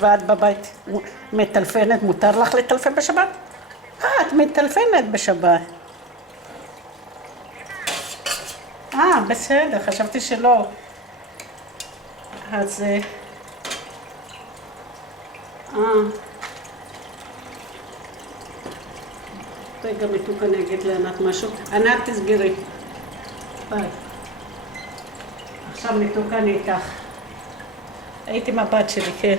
ואת בבית מטלפנת, מותר לך לטלפן בשבת? את מטלפנת בשבת. בסדר, חשבתי שלא. אז... רגע, מתוק, אני אגיד לענת משהו. ענת, תסגרי. ביי. עכשיו מתוק, אני איתך. הייתי עם הבת שלי, כן.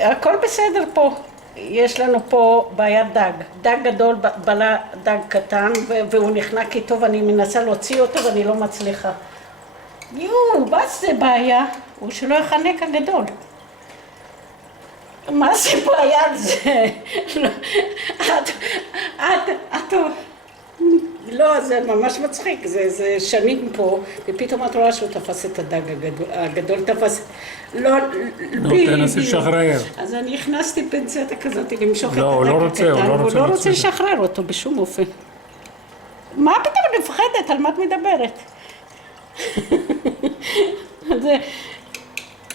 הכל בסדר פה. יש לנו פה בעיית דג. דג גדול בלה דג קטן, והוא נחנק איתו ואני מנסה להוציא אותו ואני לא מצליחה. מה זה בעיה? הוא שלא יחנק הגדול. מה זה בעיה זה? לא, זה ממש מצחיק, זה שנים פה, ופתאום את רואה שהוא תפס את הדג הגדול, תפס, לא, תנסי לשחרר. אז אני הכנסתי פינצטה כזאת למשוך את הדג הקטן, הוא לא רוצה לשחרר אותו בשום אופן. מה פתאום אני מפחדת? על מה את מדברת?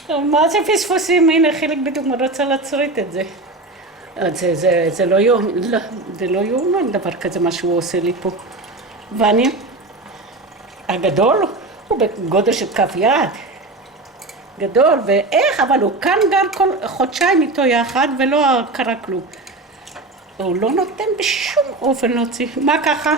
מה זה פספוסים? הנה, חיליק בדיוק רוצה להצריט את זה. זה לא יאומן דבר כזה מה שהוא עושה לי פה. ואני, הגדול, הוא בגודל של כף יד. גדול, ואיך? אבל הוא כאן גר כל חודשיים איתו יחד ולא קרה כלום. הוא לא נותן בשום אופן להוציא. מה ככה?